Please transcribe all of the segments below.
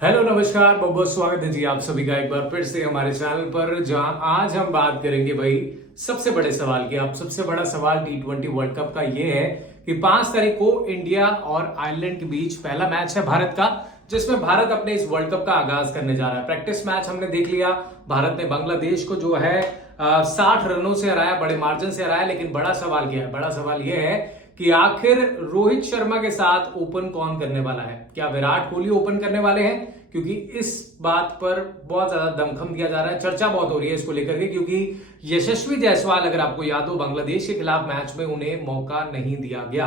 Hello नमस्कार, बहुत बहुत स्वागत है जी आप सभी का एक बार फिर से हमारे चैनल पर, जहां आज हम बात करेंगे भाई सबसे बड़े सवाल की। अब सबसे बड़ा सवाल T20 वर्ल्ड कप का ये है कि 5 तारीख को इंडिया और आयरलैंड के बीच पहला मैच है भारत का, जिसमें भारत अपने इस वर्ल्ड कप का आगाज करने जा रहा है। प्रैक्टिस मैच हमने देख लिया, भारत ने बांग्लादेश को जो है 60 रनों से हराया, बड़े मार्जिन से हराया। लेकिन बड़ा सवाल क्या है? बड़ा सवाल यह है कि आखिर रोहित शर्मा के साथ ओपन कौन करने वाला है? क्या विराट कोहली ओपन करने वाले हैं? क्योंकि इस बात पर बहुत ज्यादा दमखम दिया जा रहा है, चर्चा बहुत हो रही है इसको लेकर के, क्योंकि यशस्वी जायसवाल, अगर आपको याद हो, बांग्लादेश के खिलाफ मैच में उन्हें मौका नहीं दिया गया।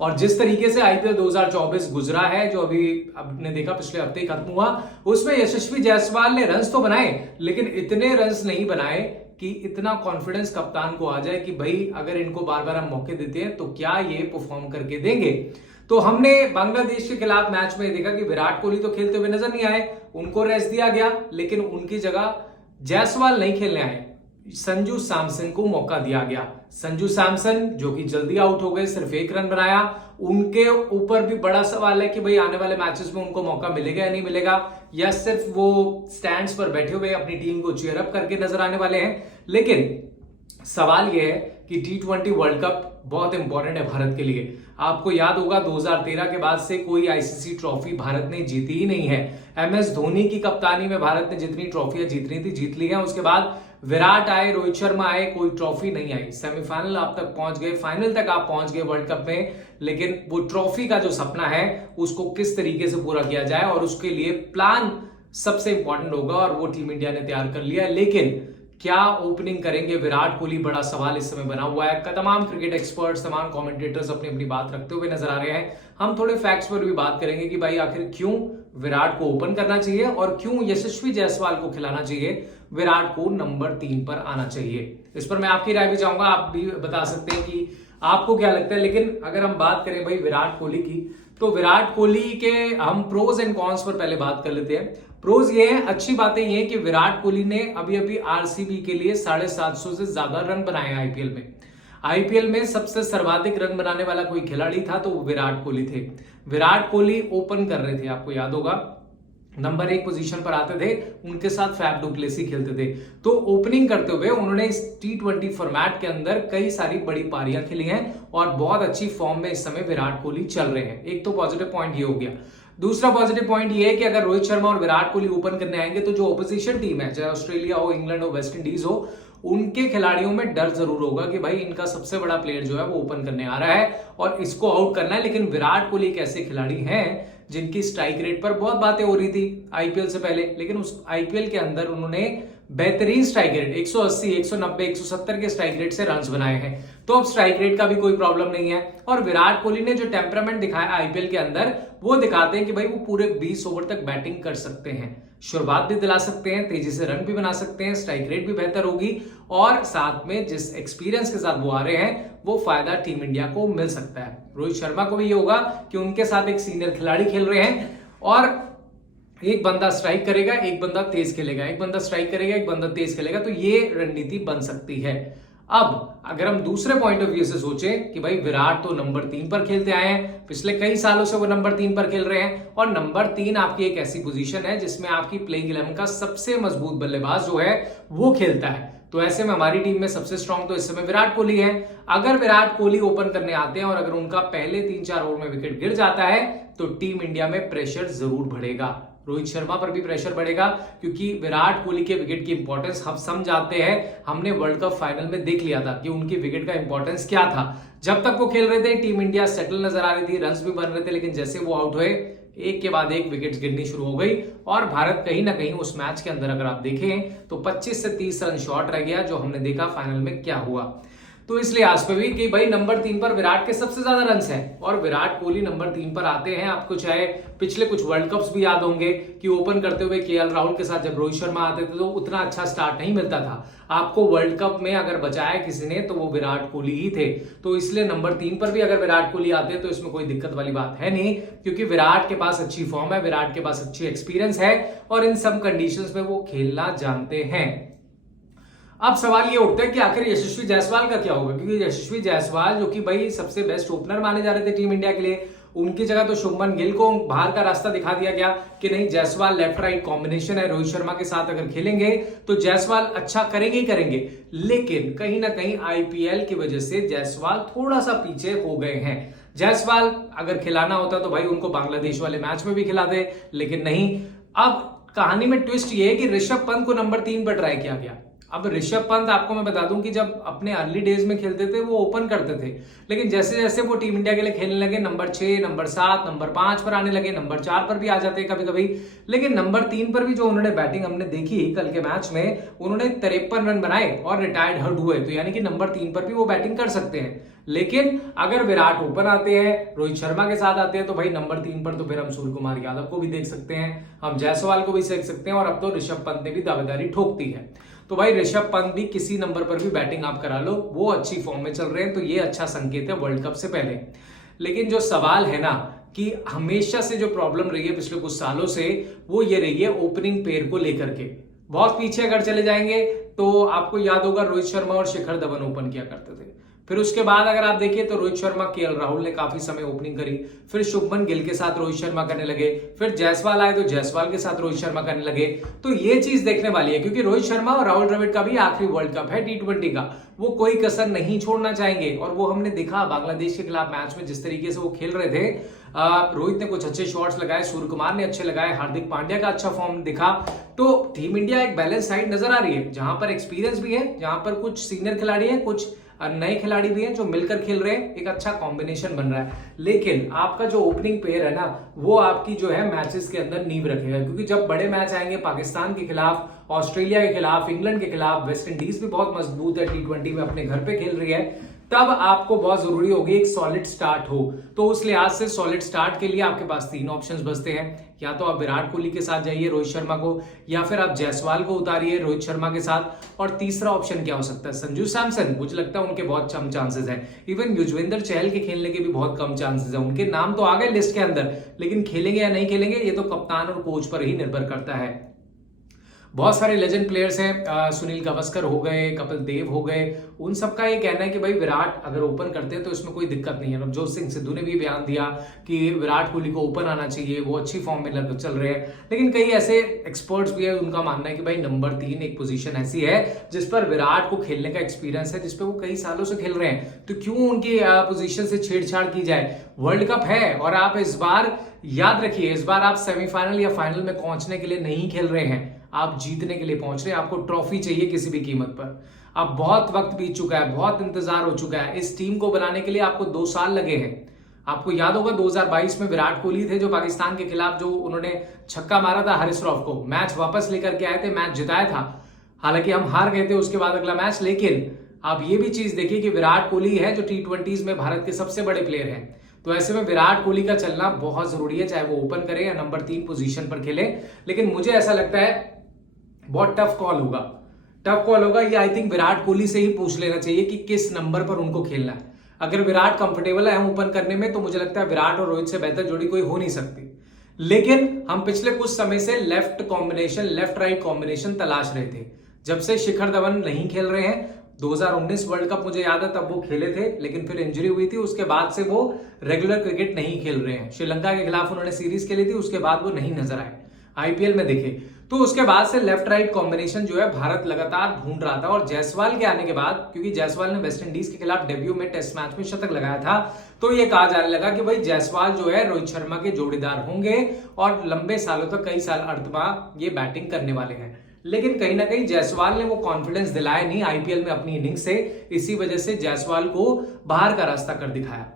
और जिस तरीके से आईपीएल 2024 गुजरा है, जो अभी आपने देखा पिछले हफ्ते ही खत्म हुआ, उसमें यशस्वी जायसवाल ने रन्स तो बनाए, लेकिन इतने रन्स नहीं बनाए कि इतना कॉन्फिडेंस कप्तान को आ जाए कि भाई अगर इनको बार बार हम मौके देते हैं तो क्या ये परफॉर्म करके देंगे। तो हमने बांग्लादेश के खिलाफ मैच में देखा कि विराट कोहली तो खेलते हुए नजर नहीं आए, उनको रेस्ट दिया गया, लेकिन उनकी जगह जायसवाल नहीं खेलने आए, संजू सैमसन को मौका दिया गया। संजू सैमसन जो कि जल्दी आउट हो गए, सिर्फ 1 रन बनाया। उनके ऊपर भी बड़ा सवाल है कि भाई आने वाले मैचेस में उनको मौका मिलेगा या नहीं मिलेगा, या सिर्फ वो स्टैंड्स पर बैठे हुए अपनी टीम को चीयर अप करके नजर आने वाले हैं। लेकिन सवाल यह है कि T20 वर्ल्ड कप बहुत इंपॉर्टेंट है भारत के लिए। आपको याद होगा 2013 के बाद से कोई आईसीसी ट्रॉफी भारत ने जीती ही नहीं है। एमएस धोनी की कप्तानी में भारत ने जितनी ट्रॉफियां जीतनी थी जीत ली हैं। उसके बाद विराट आए, रोहित शर्मा आए, कोई ट्रॉफी नहीं आई। सेमीफाइनल आप तक पहुंच गए, फाइनल तक आप पहुंच गए वर्ल्ड कप में, लेकिन वो ट्रॉफी का जो सपना है उसको किस तरीके से पूरा किया जाए, और उसके लिए प्लान सबसे इंपॉर्टेंट होगा, और वो टीम इंडिया ने तैयार कर लिया। लेकिन क्या ओपनिंग करेंगे विराट कोहली, बड़ा सवाल इस समय बना हुआ है। तमाम क्रिकेट एक्सपर्ट्स, तमाम कमेंटेटर्स अपनी अपनी बात रखते हुए नजर आ रहे हैं। हम थोड़े फैक्ट्स पर भी बात करेंगे कि भाई आखिर क्यों विराट को ओपन करना चाहिए और क्यों यशस्वी जायसवाल को खिलाना चाहिए, विराट को नंबर 3 पर आना चाहिए। इस पर मैं आपकी राय भी चाहूंगा, आप भी बता सकते हैं कि आपको क्या लगता है। लेकिन अगर हम बात करें भाई विराट कोहली की, तो विराट कोहली के हम प्रोज एंड कॉन्स पर पहले बात कर लेते हैं। प्रोज ये है, अच्छी बातें ये है कि विराट कोहली ने अभी अभी आरसीबी के लिए 750 से ज्यादा रन बनाए हैं आईपीएल में। आईपीएल में सबसे सर्वाधिक रन बनाने वाला कोई खिलाड़ी था तो वो विराट कोहली थे। विराट कोहली ओपन कर रहे थे, आपको याद होगा, नंबर 1 पोजीशन पर आते थे, उनके साथ फैफ डु प्लेसी खेलते थे। तो ओपनिंग करते हुए उन्होंने इस T20 फॉर्मेट के अंदर कई सारी बड़ी पारियां खेली हैं और बहुत अच्छी फॉर्म में इस समय विराट कोहली चल रहे हैं। एक तो पॉजिटिव पॉइंट ये हो गया। दूसरा पॉजिटिव पॉइंट ये है कि अगर रोहित शर्मा और विराट कोहली ओपन करने आएंगे तो जो ऑपोजिशन टीम है, चाहे ऑस्ट्रेलिया हो, इंग्लैंड हो, वेस्ट इंडीज हो, उनके खिलाड़ियों में डर जरूर होगा कि भाई इनका सबसे बड़ा प्लेयर जो है वो ओपन करने आ रहा है और इसको आउट करना है। लेकिन विराट कोहली एक ऐसे खिलाड़ी हैं जिनकी स्ट्राइक रेट पर बहुत बातें हो रही थी आईपीएल से पहले, लेकिन उस आईपीएल के अंदर उन्होंने बेहतरीन स्ट्राइक रेट 180, 190, 170 के स्ट्राइक रेट से रन्स बनाए हैं। तो अब स्ट्राइक रेट का भी कोई प्रॉब्लम नहीं है। और विराट कोहली ने जो टेम्परामेंट दिखाया आईपीएल के अंदर, वो दिखाते हैं कि भाई वो पूरे 20 ओवर तक बैटिंग कर सकते हैं, शुरुआत भी दिला सकते हैं, तेजी से रन भी बना सकते हैं, स्ट्राइक रेट भी बेहतर होगी, और साथ में जिस एक्सपीरियंस के साथ वो आ रहे हैं वो फायदा टीम इंडिया को मिल सकता है। रोहित शर्मा को भी ये होगा कि उनके साथ एक सीनियर खिलाड़ी खेल रहे हैं और एक बंदा स्ट्राइक करेगा, एक बंदा तेज खेलेगा, एक बंदा स्ट्राइक करेगा, एक बंदा तेज खेलेगा, तो ये रणनीति बन सकती है। अब अगर हम दूसरे पॉइंट ऑफ व्यू से सोचें कि भाई विराट तो नंबर 3 पर खेलते आए हैं, पिछले कई सालों से वो नंबर 3 पर खेल रहे हैं, और नंबर 3 आपकी एक ऐसी पोजीशन है जिसमें आपकी प्लेइंग 11 का सबसे मजबूत बल्लेबाज जो है वो खेलता है। तो ऐसे में हमारी टीम में सबसे स्ट्रांग तो इस समय विराट कोहली है। अगर विराट कोहली ओपन करने आते हैं और अगर उनका पहले 3-4 ओवर में विकेट गिर जाता है तो टीम इंडिया में प्रेशर जरूर बढ़ेगा, रोहित शर्मा पर भी प्रेशर बढ़ेगा, क्योंकि विराट कोहली के विकेट की इंपॉर्टेंस हम समझाते हैं। हमने वर्ल्ड कप फाइनल में देख लिया था कि उनकी विकेट का इंपॉर्टेंस क्या था। जब तक वो खेल रहे थे टीम इंडिया सेटल नजर आ रही थी, रन्स भी बन रहे थे, लेकिन जैसे वो आउट हुए एक के बाद एक विकेट्स गिरनी शुरू हो गई और भारत कहीं ना कहीं उस मैच के अंदर अगर आप देखें तो 25 से 30 रन शॉर्ट रह गया, जो हमने देखा फाइनल में क्या हुआ। तो इस लिहाज पे भी कि भाई नंबर 3 पर विराट के सबसे ज्यादा रन्स हैं और विराट कोहली नंबर 3 पर आते हैं। आपको चाहे पिछले कुछ वर्ल्ड कप्स भी याद होंगे कि ओपन करते हुए केएल राहुल के साथ जब रोहित शर्मा आते थे तो उतना अच्छा स्टार्ट नहीं मिलता था। आपको वर्ल्ड कप में अगर बचाया किसी ने तो वो विराट कोहली ही थे। तो इसलिए नंबर 3 पर भी अगर विराट कोहली आते तो इसमें कोई दिक्कत वाली बात है नहीं, क्योंकि विराट के पास अच्छी फॉर्म है, विराट के पास अच्छी एक्सपीरियंस है और इन सब कंडीशंस में वो खेलना जानते हैं। अब सवाल ये उठता है कि आखिर यशस्वी जायसवाल का क्या होगा, क्योंकि यशस्वी जायसवाल जो कि भाई सबसे बेस्ट ओपनर माने जा रहे थे टीम इंडिया के लिए, उनकी जगह तो शुभमन गिल को बाहर का रास्ता दिखा दिया गया कि नहीं, जायसवाल लेफ्ट राइट कॉम्बिनेशन है, रोहित शर्मा के साथ अगर खेलेंगे तो जायसवाल अच्छा करेंगे ही करेंगे। लेकिन कहीं ना कहीं आईपीएल की वजह से जायसवाल थोड़ा सा पीछे हो गए हैं। जायसवाल अगर खिलाना होता तो भाई उनको बांग्लादेश वाले मैच में भी खिला दे, लेकिन नहीं। अब कहानी में ट्विस्ट ये है कि ऋषभ पंत को नंबर 3 पर ट्राई किया गया। अब ऋषभ पंत आपको मैं बता दूं कि जब अपने अर्ली डेज में खेलते थे वो ओपन करते थे, लेकिन जैसे जैसे वो टीम इंडिया के लिए खेलने लगे नंबर 6, नंबर 7, नंबर 5 पर आने लगे, नंबर 4 पर भी आ जाते कभी कभी। लेकिन नंबर 3 पर भी जो उन्होंने बैटिंग हमने देखी कल के मैच में, उन्होंने 53 रन बनाए और रिटायर्ड हर्ड हुए, तो यानी कि नंबर 3 पर भी वो बैटिंग कर सकते हैं। लेकिन अगर विराट ओपन आते हैं, रोहित शर्मा के साथ आते हैं, तो भाई नंबर 3 पर तो फिर हम सूर्य कुमार यादव को भी देख सकते हैं, हम जायसवाल को भी देख सकते हैं, और अब तो ऋषभ पंत ने भी दावेदारी ठोक दी है। तो भाई ऋषभ पंत भी किसी नंबर पर भी बैटिंग आप करा लो, वो अच्छी फॉर्म में चल रहे हैं, तो ये अच्छा संकेत है वर्ल्ड कप से पहले। लेकिन जो सवाल है ना कि हमेशा से जो प्रॉब्लम रही है पिछले कुछ सालों से, वो ये रही है ओपनिंग पेयर को लेकर के। बहुत पीछे अगर चले जाएंगे तो आपको याद होगा रोहित शर्मा और शिखर धवन ओपन किया करते थे। फिर उसके बाद अगर आप देखिए तो रोहित शर्मा, केएल राहुल ने काफी समय ओपनिंग करी, फिर शुभमन गिल के साथ रोहित शर्मा करने लगे, फिर जायसवाल आए तो जायसवाल के साथ रोहित शर्मा करने लगे। तो ये चीज देखने वाली है, क्योंकि रोहित शर्मा और राहुल द्रविड़ का भी आखिरी वर्ल्ड कप है T20 का, वो कोई कसर नहीं छोड़ना चाहेंगे। और वो हमने देखा बांग्लादेश के खिलाफ मैच में जिस तरीके से वो खेल रहे थे, रोहित ने कुछ अच्छे शॉट्स लगाए, सूर्य कुमार ने अच्छे लगाए, हार्दिक पांड्या का अच्छा फॉर्म दिखा। तो टीम इंडिया एक बैलेंस साइड नजर आ रही है, जहां पर एक्सपीरियंस भी है, जहां पर कुछ सीनियर खिलाड़ी हैं, कुछ नए खिलाड़ी भी हैं जो मिलकर खेल रहे हैं, एक अच्छा कॉम्बिनेशन बन रहा है। लेकिन आपका जो ओपनिंग पेयर है ना, वो आपकी जो है मैचेस के अंदर नींव रखेगा, क्योंकि जब बड़े मैच आएंगे पाकिस्तान के खिलाफ, ऑस्ट्रेलिया के खिलाफ, इंग्लैंड के खिलाफ, वेस्ट इंडीज भी बहुत मजबूत है, T20 में अपने घर पे खेल रही है, तब आपको बहुत जरूरी होगी एक सॉलिड स्टार्ट हो। तो उस लिहाज से सॉलिड स्टार्ट के लिए आपके पास 3 ऑप्शंस बचते हैं, या तो आप विराट कोहली के साथ जाइए रोहित शर्मा को, या फिर आप जायसवाल को उतारिए रोहित शर्मा के साथ, और तीसरा ऑप्शन क्या हो सकता है, संजू सैमसन। मुझे लगता है उनके बहुत कम चांसेस हैं, इवन युजवेंद्र चहल के खेलने के भी बहुत कम चांसेस हैं। उनके नाम तो आ गए लिस्ट के अंदर, लेकिन खेलेंगे या नहीं खेलेंगे ये तो कप्तान और कोच पर ही निर्भर करता है। बहुत सारे लेजेंड प्लेयर्स हैं, सुनील गावस्कर हो गए, कपिल देव हो गए, उन सबका ये कहना है कि भाई विराट अगर ओपन करते हैं तो इसमें कोई दिक्कत नहीं है। नवजोत सिंह सिद्धू ने भी बयान दिया कि विराट कोहली को ओपन आना चाहिए, वो अच्छी फॉर्म में चल रहे हैं। लेकिन कई ऐसे एक्सपर्ट्स भी है, उनका मानना है कि भाई नंबर 3 एक पोजीशन ऐसी है जिस पर विराट को खेलने का एक्सपीरियंस है, जिसपे वो कई सालों से खेल रहे हैं, तो क्यों उनकी पोजीशन से छेड़छाड़ की जाए। वर्ल्ड कप है और आप इस बार याद रखिए, इस बार आप सेमीफाइनल या फाइनल में पहुंचने के लिए नहीं खेल रहे हैं, आप जीतने के लिए पहुंच रहे हैं। आपको ट्रॉफी चाहिए किसी भी कीमत पर। अब बहुत वक्त बीत चुका है, बहुत इंतजार हो चुका है, इस टीम को बनाने के लिए आपको 2 साल लगे हैं। आपको याद होगा 2022 में विराट कोहली थे जो पाकिस्तान के खिलाफ जो उन्होंने छक्का मारा था हारिस रऊफ को, मैच वापस लेकर के आए थे, मैच जिताया था। हालांकि हम हार गए थे उसके बाद अगला मैच, लेकिन आप ये भी चीज देखिए कि विराट कोहली है जो T20s में भारत के सबसे बड़े प्लेयर हैं। तो ऐसे में विराट कोहली का चलना बहुत जरूरी है, चाहे वो ओपन करे या नंबर 3 पोजीशन पर खेले। लेकिन मुझे ऐसा लगता है बहुत टफ कॉल होगा ये। आई थिंक विराट कोहली से ही पूछ लेना चाहिए कि किस नंबर पर उनको खेलना है। अगर विराट कंफर्टेबल है ओपन करने में, तो मुझे लगता है विराट और रोहित से बेहतर जोड़ी कोई हो नहीं सकती। लेकिन हम पिछले कुछ समय से लेफ्ट राइट कॉम्बिनेशन तलाश रहे थे। जब से शिखर धवन नहीं खेल रहे हैं, 2019 वर्ल्ड कप मुझे याद है तब वो खेले थे, लेकिन फिर इंजरी हुई थी, उसके बाद से वो रेगुलर क्रिकेट नहीं खेल रहे हैं। श्रीलंका के खिलाफ उन्होंने सीरीज खेली थी, उसके बाद वो नहीं नजर आए आईपीएल में देखे। तो उसके बाद से लेफ्ट राइट कॉम्बिनेशन जो है भारत लगातार ढूंढ रहा था, और जायसवाल के आने के बाद, क्योंकि जायसवाल ने वेस्ट इंडीज के खिलाफ डेब्यू में टेस्ट मैच में शतक लगाया था, तो ये कहा जाने लगा कि भाई जायसवाल जो है रोहित शर्मा के जोड़ीदार होंगे और लंबे सालों तक, कई साल अर्धमा ये बैटिंग करने वाले हैं। लेकिन कहीं ना कहीं जायसवाल ने वो कॉन्फिडेंस दिलाया नहीं आईपीएल में अपनी इनिंग से, इसी वजह से जायसवाल को बाहर का रास्ता कर दिखाया।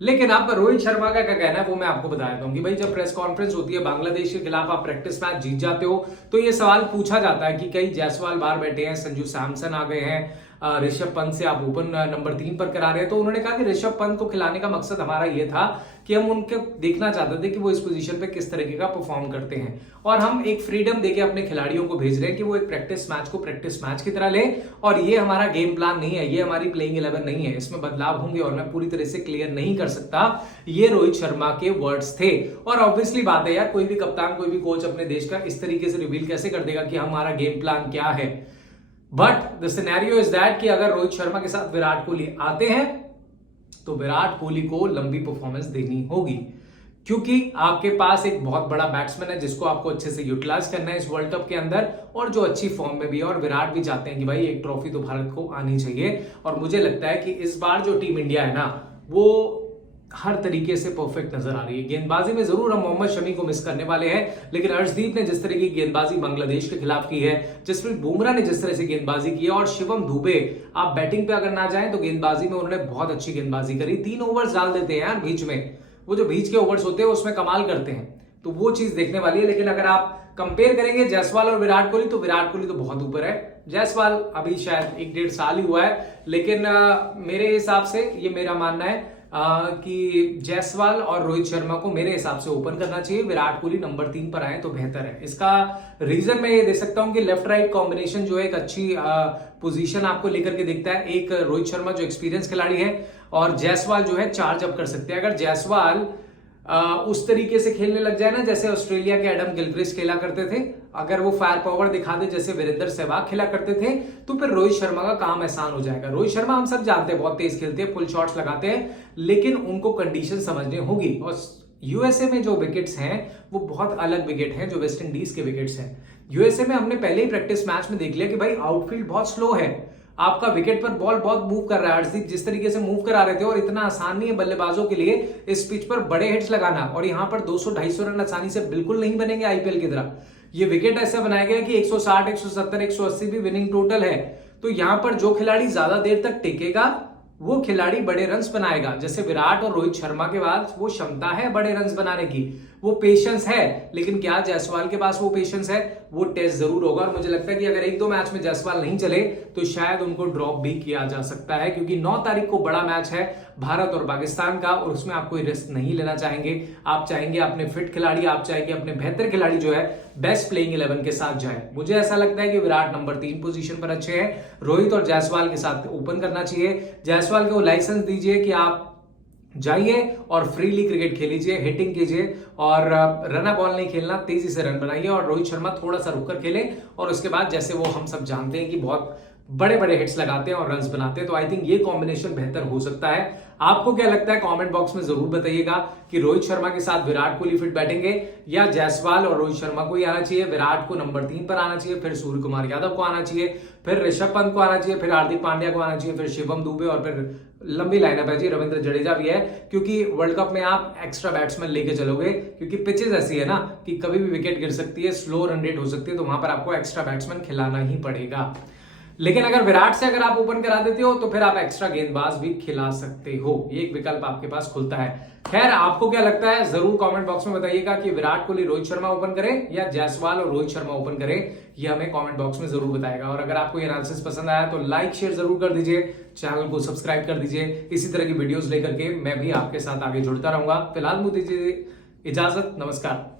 लेकिन अब रोहित शर्मा का क्या कहना है वो मैं आपको बता देता हूं कि भाई जब प्रेस कॉन्फ्रेंस होती है, बांग्लादेश के खिलाफ आप प्रैक्टिस मैच जीत जाते हो, तो ये सवाल पूछा जाता है कि कई जायसवाल बाहर बैठे हैं, संजू सैमसन आ गए हैं, ऋषभ पंत से आप ओपन नंबर 3 पर करा रहे हैं। तो उन्होंने कहा कि ऋषभ पंत को खिलाने का मकसद हमारा ये था कि हम उनके देखना चाहते थे कि वो इस पोजीशन पे किस तरीके का परफॉर्म करते हैं, और हम एक फ्रीडम देके अपने खिलाड़ियों को भेज रहे हैं कि वो एक प्रैक्टिस मैच को प्रैक्टिस मैच की तरह ले, और ये हमारा गेम प्लान नहीं है, ये हमारी प्लेइंग 11 नहीं है, इसमें बदलाव होंगे और मैं पूरी तरह से क्लियर नहीं कर सकता। ये रोहित शर्मा के वर्ड्स थे। और ऑब्वियसली बात है यार, कोई भी कप्तान, कोई भी कोच अपने देश का इस तरीके से रिवील कैसे कर देगा कि हमारा गेम प्लान क्या है। But the scenario is that कि अगर रोहित शर्मा के साथ विराट कोहली आते हैं तो विराट कोहली को लंबी परफॉर्मेंस देनी होगी। क्योंकि आपके पास एक बहुत बड़ा बैट्समैन है जिसको आपको अच्छे से यूटिलाइज करना है इस वर्ल्ड कप के अंदर, और जो अच्छी फॉर्म में भी है। और विराट भी चाहते हैं कि भाई एक ट्रॉफी तो भारत को आनी चाहिए। और मुझे लगता है कि इस बार जो टीम इंडिया है ना, वो हर तरीके से परफेक्ट नजर आ रही है। गेंदबाजी में जरूर हम मोहम्मद शमी को मिस करने वाले हैं, लेकिन अर्शदीप ने जिस तरह की गेंदबाजी बांग्लादेश के खिलाफ की है, जसप्रीत बुमराह ने जिस तरह से गेंदबाजी की है, और शिवम दुबे, आप बैटिंग पे अगर ना जाएं तो गेंदबाजी में उन्होंने बहुत अच्छी गेंदबाजी करी। 3 ओवर्स डाल देते हैं यार बीच में, वो जो बीच के ओवर्स होते हैं उसमें कमाल करते हैं, तो वो चीज देखने वाली है। लेकिन अगर आप कंपेयर करेंगे जायसवाल और विराट कोहली, तो विराट कोहली तो बहुत ऊपर है। जायसवाल अभी शायद 1-1.5 साल ही हुआ है, लेकिन मेरे हिसाब से ये मेरा मानना है कि जायसवाल और रोहित शर्मा को मेरे हिसाब से ओपन करना चाहिए। विराट कोहली नंबर 3 पर आए तो बेहतर है। इसका रीजन मैं ये दे सकता हूं कि लेफ्ट राइट कॉम्बिनेशन जो है एक अच्छी पोजीशन आपको लेकर के दिखता है। एक रोहित शर्मा जो एक्सपीरियंस खिलाड़ी है, और जायसवाल जो है चार्ज अप कर सकते हैं। अगर जायसवाल उस तरीके से खेलने लग जाए ना जैसे ऑस्ट्रेलिया के एडम गिलक्रिस्ट खेला करते थे, अगर वो फायर पावर दिखा दे जैसे वीरेंद्र सहवाग खेला करते थे, तो फिर रोहित शर्मा का काम आसान हो जाएगा। रोहित शर्मा हम सब जानते हैं बहुत तेज खेलते हैं, फुल शॉट्स लगाते हैं, लेकिन उनको कंडीशन समझनी होगी। और यूएसए में जो विकेट्स हैं वो बहुत अलग विकेट हैं जो वेस्ट इंडीज के विकेट्स हैं। यूएसए में हमने पहले ही प्रैक्टिस मैच में देख लिया कि भाई आउटफील्ड बहुत स्लो है, आपका विकेट पर बॉल बहुत मूव कर रहा है। हर्षदीप जिस तरीके से मूव करा रहे थे, और इतना आसान नहीं है बल्लेबाजों के लिए इस पिच पर बड़े हिट्स लगाना, और यहां पर 200-250 रन आसानी से बिल्कुल नहीं बनेंगे आईपीएल की तरह। ये विकेट ऐसा बनाया गया कि 160, 170, 180 भी विनिंग टोटल है। तो यहां पर जो खिलाड़ी ज्यादा देर तक टिकेगा वो खिलाड़ी बड़े रन्स बनाएगा। जैसे विराट और रोहित शर्मा के पास वो क्षमता है बड़े रन्स बनाने की, वो पेशेंस है, लेकिन क्या जायसवाल के पास वो पेशेंस है? वो टेस्ट जरूर होगा। और मुझे लगता है कि अगर 1-2 मैच में जायसवाल नहीं चले तो शायद उनको ड्रॉप भी किया जा सकता है, क्योंकि 9 तारीख को बड़ा मैच है भारत और पाकिस्तान का, और उसमें आप कोई रिस्क नहीं लेना चाहेंगे। आप चाहेंगे अपने फिट खिलाड़ी, आप चाहेंगे अपने बेहतर खिलाड़ी जो है बेस्ट प्लेइंग 11 के साथ जाए। मुझे ऐसा लगता है कि विराट नंबर 3 पोजीशन पर अच्छे हैं, रोहित और जायसवाल के साथ ओपन करना चाहिए। जायसवाल को लाइसेंस दीजिए कि आप जाइए और फ्रीली क्रिकेट खेलीजिए, हिटिंग कीजिए, और रन बॉल नहीं खेलना, तेजी से रन बनाइए। और रोहित शर्मा थोड़ा सा रुककर खेले, और उसके बाद जैसे वो हम सब जानते हैं कि बहुत बड़े बड़े हिट्स लगाते हैं और रन्स बनाते हैं, तो आई थिंक ये कॉम्बिनेशन बेहतर हो सकता है। आपको क्या लगता है कमेंट बॉक्स में जरूर बताइएगा कि रोहित शर्मा के साथ विराट कोहली फिट बैठेंगे, या जायसवाल और रोहित शर्मा को ही आना चाहिए, विराट को नंबर 3 पर आना चाहिए, फिर सूर्य कुमार यादव को आना चाहिए, फिर ऋषभ पंत को आना चाहिए, फिर हार्दिक पांड्या को आना चाहिए, फिर शिवम दुबे, और फिर लंबी लाइनअप है जी, रविंद्र जडेजा भी है। क्योंकि वर्ल्ड कप में आप एक्स्ट्रा बैट्समैन लेके चलोगे, क्योंकि पिचेस ऐसी है ना कि कभी भी विकेट गिर सकती है, स्लो रन रेट हो सकती है, तो वहां पर आपको एक्स्ट्रा बैट्समैन खिलाना ही पड़ेगा। लेकिन अगर विराट से अगर आप ओपन करा देते हो तो फिर आप एक्स्ट्रा गेंदबाज भी खिला सकते हो, ये एक विकल्प आपके पास खुलता है। खैर, आपको क्या लगता है जरूर कमेंट बॉक्स में बताइएगा कि विराट कोहली रोहित शर्मा ओपन करें या जायसवाल और रोहित शर्मा ओपन करें, ये हमें कमेंट बॉक्स में जरूर बताएगा। और अगर आपको ये एनालिसिस पसंद आया तो लाइक शेयर जरूर कर दीजिए, चैनल को सब्सक्राइब कर दीजिए। इसी तरह की वीडियोस लेकर के मैं भी आपके साथ आगे जुड़ता रहूंगा। फिलहाल मुझे दीजिए इजाजत, नमस्कार।